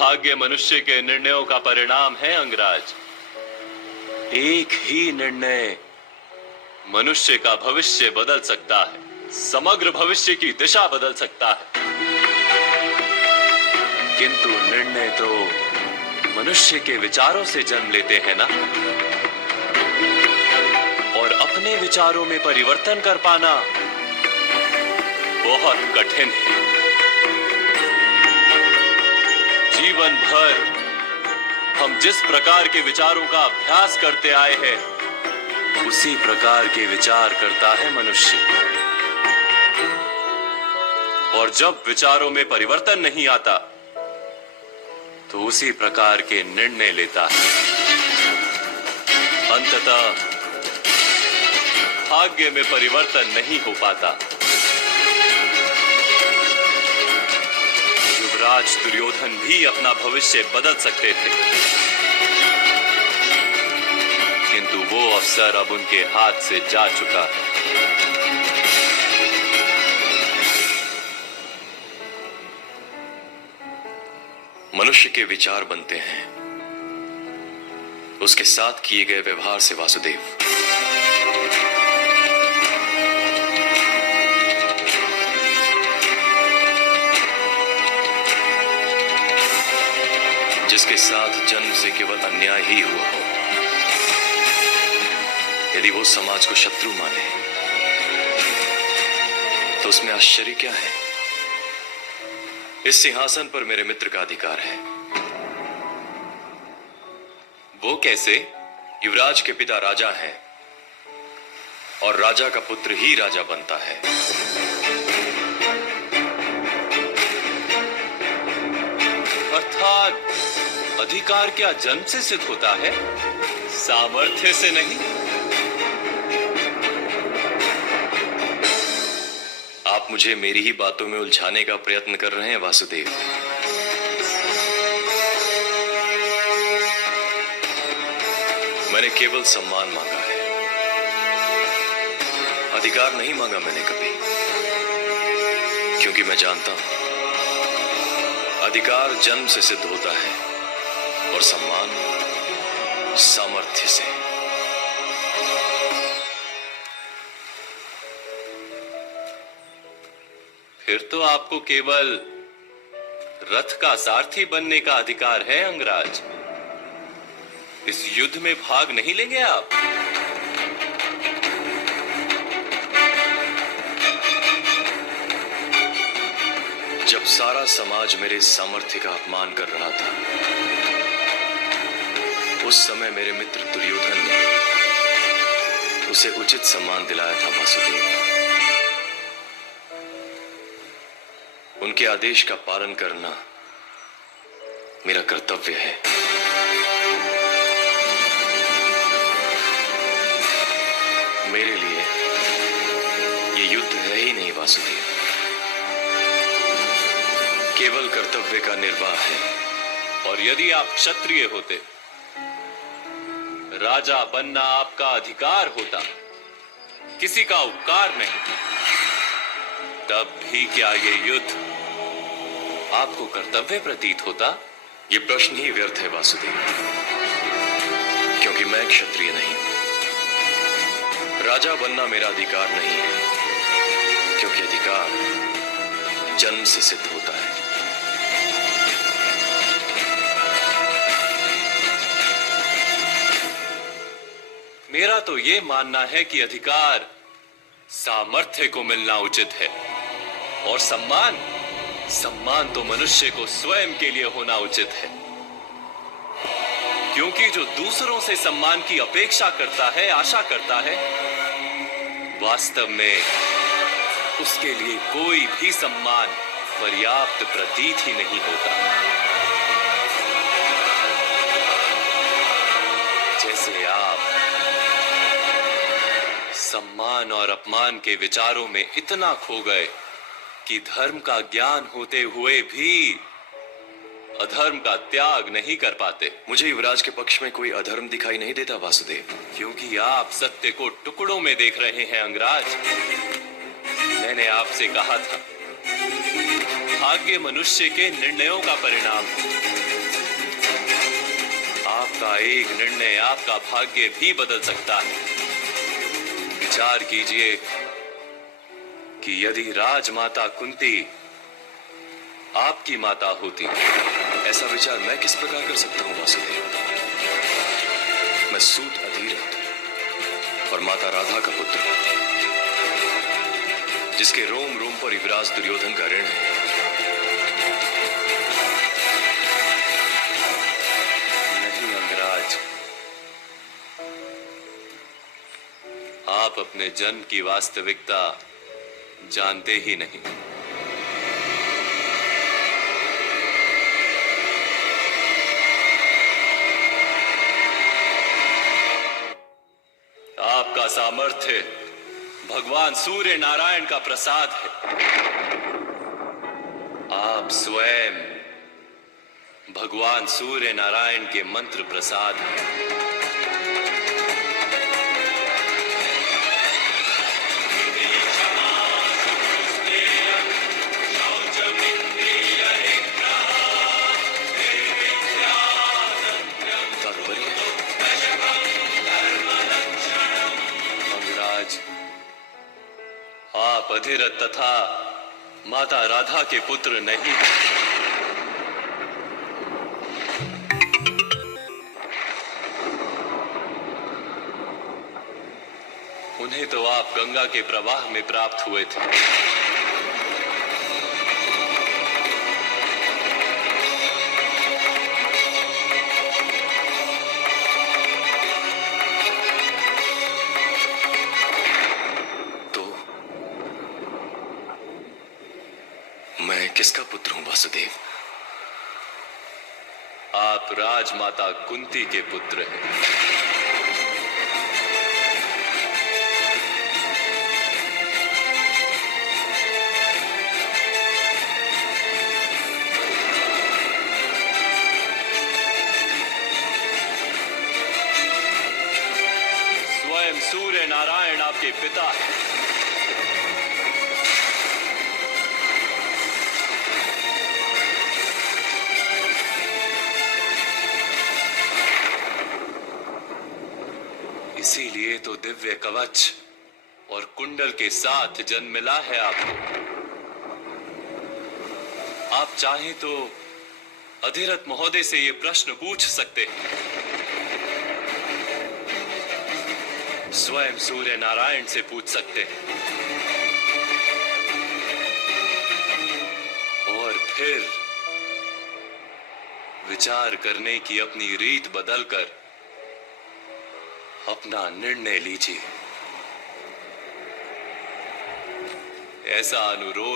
भाग्य मनुष्य के निर्णयों का परिणाम है अंगराज। एक ही निर्णय मनुष्य का भविष्य बदल सकता है, समग्र भविष्य की दिशा बदल सकता है। किंतु निर्णय तो मनुष्य के विचारों से जन्म लेते हैं ना, और अपने विचारों में परिवर्तन कर पाना बहुत कठिन है। जीवन भर हम जिस प्रकार के विचारों का अभ्यास करते आए हैं, उसी प्रकार के विचार करता है मनुष्य। और जब विचारों में परिवर्तन नहीं आता, तो उसी प्रकार के निर्णय लेता है। अंततः भाग्य में परिवर्तन नहीं हो पाता। युवराज दुर्योधन भी अपना भविष्य बदल सकते थे, किंतु वो अवसर अब उनके हाथ से जा चुका है। मनुष्य के विचार बनते हैं उसके साथ किए गए व्यवहार से वासुदेव। जिसके साथ जन्म से केवल अन्याय ही हुआ हो, यदि वो समाज को शत्रु माने, तो उसमें आश्चर्य क्या है? इस सिंहासन पर मेरे मित्र का अधिकार है। वो कैसे? युवराज के पिता राजा हैं और राजा का पुत्र ही राजा बनता है। अर्थात अधिकार क्या जन्म से सिद्ध होता है, सामर्थ्य से नहीं? आप मुझे मेरी ही बातों में उलझाने का प्रयत्न कर रहे हैं वासुदेव। मैंने केवल सम्मान मांगा है, अधिकार नहीं मांगा मैंने कभी, क्योंकि मैं जानता हूं अधिकार जन्म से सिद्ध होता है और सम्मान सामर्थ्य से। फिर तो आपको केवल रथ का सारथी बनने का अधिकार है अंगराज। इस युद्ध में भाग नहीं लेंगे आप? जब सारा समाज मेरे सामर्थ्य का अपमान कर रहा था, उस समय मेरे मित्र दुर्योधन ने उसे उचित सम्मान दिलाया था वासुदेव। उनके आदेश का पालन करना मेरा कर्तव्य है। मेरे लिए ये युद्ध है ही नहीं वासुदेव, केवल कर्तव्य का निर्वाह है। और यदि आप क्षत्रिय होते, राजा बनना आपका अधिकार होता, किसी का उपकार नहीं, तब भी क्या ये युद्ध आपको कर्तव्य प्रतीत होता? ये प्रश्न ही व्यर्थ है वासुदेव, क्योंकि मैं क्षत्रिय नहीं हूं। राजा बनना मेरा अधिकार नहीं है, क्योंकि अधिकार जन्म से सिद्ध होता है। मेरा तो ये मानना है कि अधिकार सामर्थ्य को मिलना उचित है, और सम्मान तो मनुष्य को स्वयं के लिए होना उचित है। क्योंकि जो दूसरों से सम्मान की अपेक्षा करता है, आशा करता है, वास्तव में उसके लिए कोई भी सम्मान पर्याप्त प्रतीत ही नहीं होता। जैसे आप सम्मान और अपमान के विचारों में इतना खो गए कि धर्म का ज्ञान होते हुए भी अधर्म का त्याग नहीं कर पाते। मुझे युवराज के पक्ष में कोई अधर्म दिखाई नहीं देता वासुदेव, क्योंकि आप सत्य को टुकड़ों में देख रहे हैं अंगराज। मैंने आपसे कहा था, भाग्य मनुष्य के निर्णयों का परिणाम है। आपका एक निर्णय आपका भाग्य भी बदल सकता है। विचार कीजिए कि यदि राजमाता कुंती आपकी माता होती। ऐसा विचार मैं किस प्रकार कर सकता हूं वासुदेव? मैं सूत अधीरथ और माता राधा का पुत्र हूं, जिसके रोम रोम पर युवराज दुर्योधन का ऋण है। नहीं अंगराज, आप अपने जन्म की वास्तविकता जानते ही नहीं। आपका सामर्थ्य भगवान सूर्य नारायण का प्रसाद है। आप स्वयं भगवान सूर्य नारायण के मंत्र प्रसाद हैं। अंगराज, आप अधिरथ तथा माता राधा के पुत्र नहीं। उन्हें तो आप गंगा के प्रवाह में प्राप्त हुए थे। तो मैं किसका पुत्र हूं वासुदेव? आप राजमाता कुंती के पुत्र हैं। स्वयं सूर्य नारायण आपके पिता हैं। इसीलिए तो दिव्य कवच और कुंडल के साथ जन्म मिला है आपको। आप चाहें तो अधिरथ महोदय से ये प्रश्न पूछ सकते हैं। स्वयं सूर्य नारायण से पूछ सकते हैं। और फिर विचार करने की अपनी रीत बदलकर अपना निर्णय लीजिए। ऐसा अनुरोध